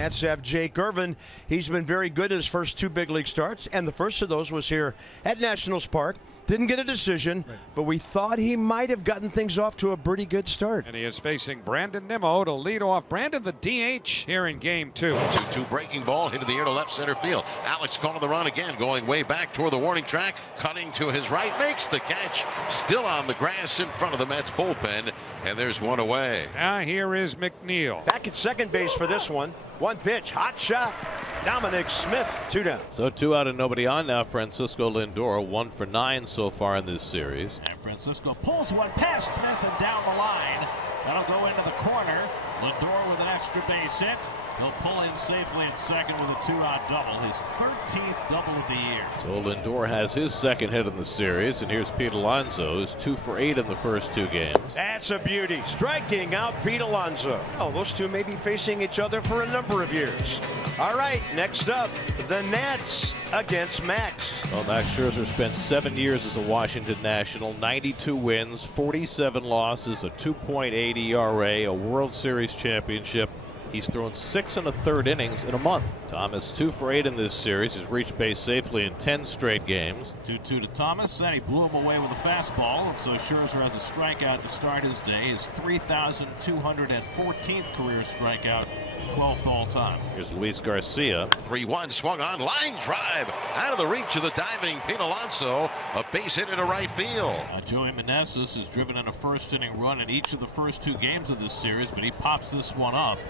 Mets have Jake Irvin. He's been very good his first 2 big league starts, and the first of those was here at Nationals Park. Didn't get a decision, but we thought he might have gotten things off to a pretty good start. And he is facing Brandon Nimmo to lead off. Brandon, the DH, here in game 2. 2-2 breaking ball hit in the air to left center field. Alex calling the run again, going way back toward the warning track, cutting to his right, makes the catch. Still on the grass in front of the Mets bullpen, and there's one away. Now here is McNeil. Back at second base for this one. 1 pitch, hot shot. Dominic Smith, 2 down. So 2 out and nobody on now. Francisco Lindor 1 for 9 so far in this series. And Francisco pulls one past Smith and down the line. That'll go into the corner. Lindor with an extra base hit. He'll pull in safely at second with a 2-out double, his 13th double of the year. So Lindor has his second hit in the series, and here's Pete Alonso, who's 2 for 8 in the first 2 games. That's a beauty. Striking out Pete Alonso. Oh, those two may be facing each other for a number of years. All right, next up, the Nats against Max. Well, Max Scherzer spent 7 years as a Washington National, 92 wins, 47 losses, a 2.8 ERA, a World Series championship. He's thrown 6 1/3 innings in a month. Thomas 2 for 8 in this series. He's reached base safely in 10 straight games. 2-2 to Thomas, and he blew him away with a fastball. And so Scherzer has a strikeout to start his day. His 3,214th career strikeout, 12th all time. Here's Luis Garcia. 3-1 swung on, line drive out of the reach of the diving Pete Alonso. A base hit into right field. Joey Meneses has driven in a first inning run in each of the first 2 games of this series, but he pops this one up.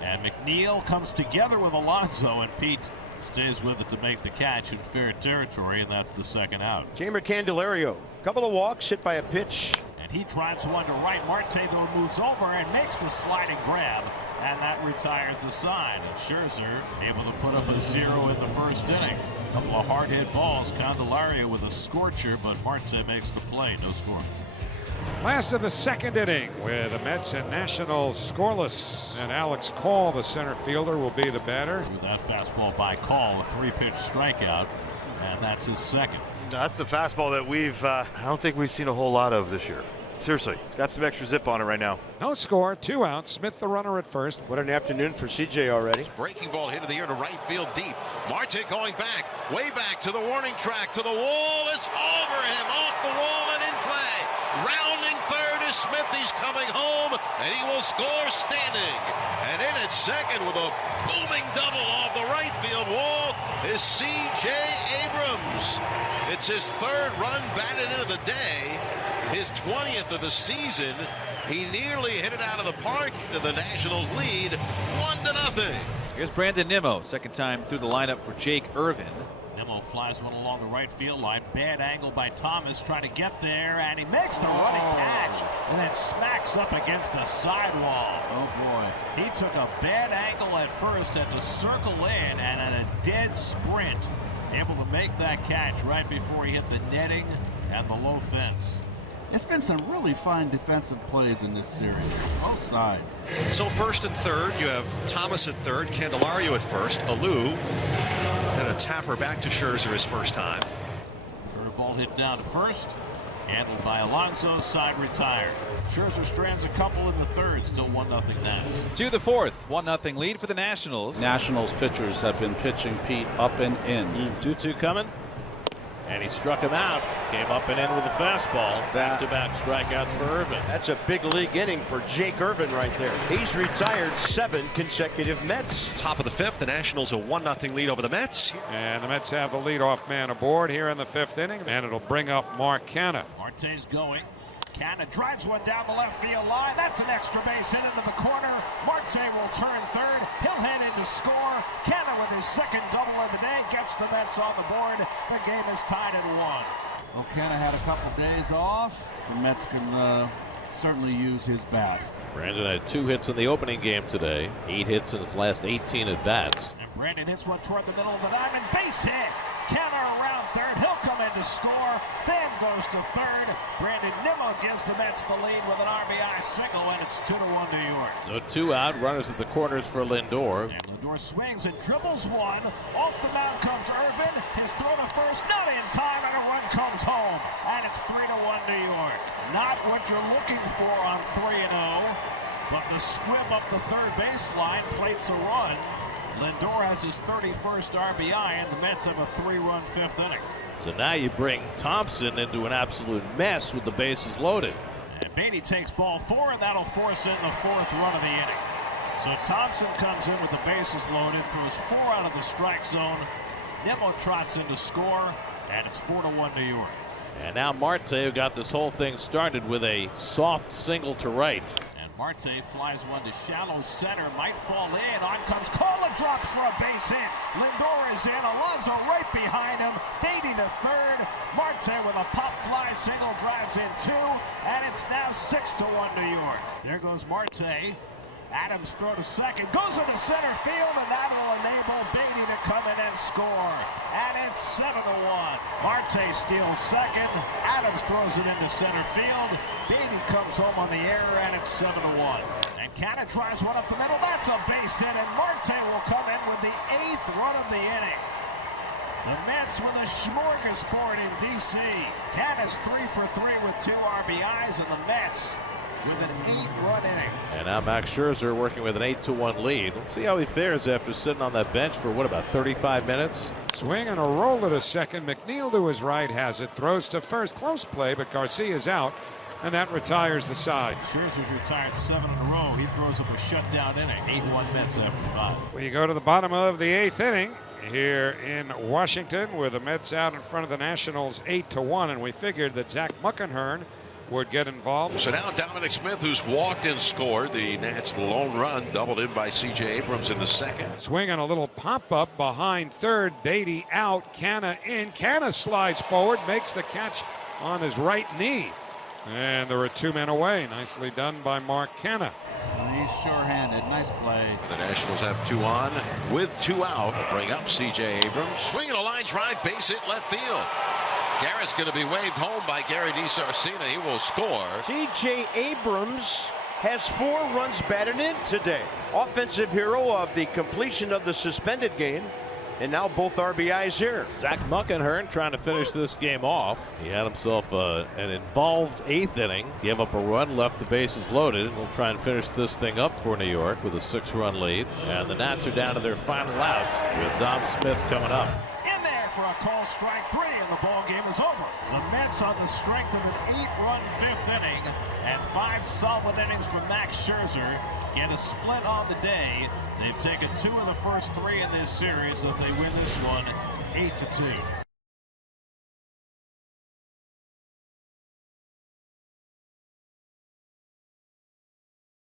And McNeil comes together with Alonso, and Pete stays with it to make the catch in fair territory, and that's the second out. Jeimer Candelario, couple of walks, hit by a pitch. And he drives one to right. Marte, though, moves over and makes the sliding grab, and that retires the side. And Scherzer able to put up a 0 in the first inning. A couple of hard hit balls. Candelario with a scorcher, but Marte makes the play. No score. Last of the second inning, with the Mets and Nationals scoreless. And Alex Call, the center fielder, will be the batter. With that fastball by Call, a 3-pitch strikeout, and that's his second. That's the fastball that I don't think we've seen a whole lot of this year. Seriously, it's got some extra zip on it right now. No score, 2 outs. Smith the runner at first. What an afternoon for CJ already. Breaking ball hit in the air to right field deep. Marte going back, way back to the warning track, to the wall. It's over him, off the wall and in play. Rounding third is Smith. He's coming home, and he will score standing. And in at second with a booming double off the right field wall is C.J. Abrams. It's his 3rd run batted into the day, his 20th of the season. He nearly hit it out of the park to the Nationals lead 1-0. Here's Brandon Nimmo, second time through the lineup for Jake Irvin. Nimmo flies one along the right field line. Bad angle by Thomas, trying to get there, and he makes the running catch and then smacks up against the sidewall. Oh boy. He took a bad angle at first, had to circle in, and at a dead sprint, able to make that catch right before he hit the netting and the low fence. It's been some really fine defensive plays in this series, both sides. So first and third, you have Thomas at third, Candelario at first, Alou, and a tapper back to Scherzer his first time. Curveball hit down to first, handled by Alonso, side retired. Scherzer strands a couple in the third, still 1-0 Nats. To the fourth, 1-0 lead for the Nationals. Nationals pitchers have been pitching Pete up and in. 2-2 coming. And he struck him out. Came up and in with a fastball. Back-to-back strikeouts for Irvin. That's a big league inning for Jake Irvin right there. He's retired 7 consecutive Mets. Top of the 5th, the Nationals a 1-0 lead over the Mets. And the Mets have the leadoff man aboard here in the 5th inning, and it'll bring up Mark Canha. Marte's going. Canha drives one down the left field line. That's an extra base hit into the corner. Marte will turn third. He'll head in to score. Canha with his 2nd double of the day gets the Mets on the board. The game is tied at 1. Well, Canha had a couple days off. The Mets can certainly use his bat. Brandon had 2 hits in the opening game today. 8 hits in his last 18 at-bats. And Brandon hits one toward the middle of the diamond. Base hit. Canha around third. He'll come in to score. Pham goes to third. Brandon Nimmo gives the Mets the lead with an RBI single, and it's 2-1 New York. So 2 out, runners at the corners for Lindor. And Lindor swings and dribbles one. Off the mound comes Irvin. His throw to first, not in time, and a run comes home. And it's 3-1 New York. Not what you're looking for on 3-0, but the squib up the third baseline plates a run. Lindor has his 31st RBI, and the Mets have a 3-run 5th inning. So now you bring Thompson into an absolute mess with the bases loaded. And Beatty takes ball 4, and that'll force in the 4th run of the inning. So Thompson comes in with the bases loaded, throws 4 out of the strike zone. Nimmo trots in to score, and it's 4-1 New York. And now Marte, who got this whole thing started with a soft single to right. And Marte flies one to shallow center, might fall in. On comes Cola, drops for a base hit. Lindor is in, Alonso right behind him. Beatty to third. Marte with a pop fly single drives in 2, and it's now 6-1 New York. There goes Marte. Adams throw to second, goes into center field, and that will enable Beatty to come in and score. And it's 7-1. Marte steals second. Adams throws it into center field. Beatty comes home on the error, and it's 7-1. And Canna tries one up the middle. That's a base hit, and Marte will come in with the 8th run of the inning. The Mets with a smorgasbord in D.C. Canna's 3 for 3 with 2 RBIs, and the Mets with an 8-run inning. And now Max Scherzer working with an 8-1 lead. Let's see how he fares after sitting on that bench for, what, about 35 minutes? Swing and a roll at a second. McNeil to his right has it. Throws to first. Close play, but Garcia's out, and that retires the side. Scherzer's retired 7 in a row. He throws up a shutdown inning. 8-1 Mets after 5. We go to the bottom of the 8th inning here in Washington, where the Mets out in front of the Nationals 8-1, and we figured that Zach Muckenhirn would get involved. So now Dominic Smith, who's walked and scored. The Nats' lone run doubled in by C.J. Abrams in the second. Swing on a little pop-up behind third. Beatty out. Canna in. Canna slides forward, makes the catch on his right knee. And there are 2 men away. Nicely done by Mark Canna. He's sure-handed. Nice play. The Nationals have 2 on with 2 out. Bring up C.J. Abrams. Swinging a line drive, base hit left field. Garrett's going to be waved home by Gary DiSarcina. He will score. C.J. Abrams has 4 runs batted in today. Offensive hero of the completion of the suspended game. And now both RBIs here. Zach Muckenhirn trying to finish this game off. He had himself an involved 8th inning. Gave up a run, left the bases loaded, and will try and finish this thing up for New York with a 6-run lead. And the Nats are down to their final out with Dom Smith coming up. In there for a call strike 3, and the ball game is over. The Mets on the strength of an 8-run 5th inning and 5 solid innings from Max Scherzer get a split on the day. They've taken 2 of the first 3 in this series, so if they win this one 8-2.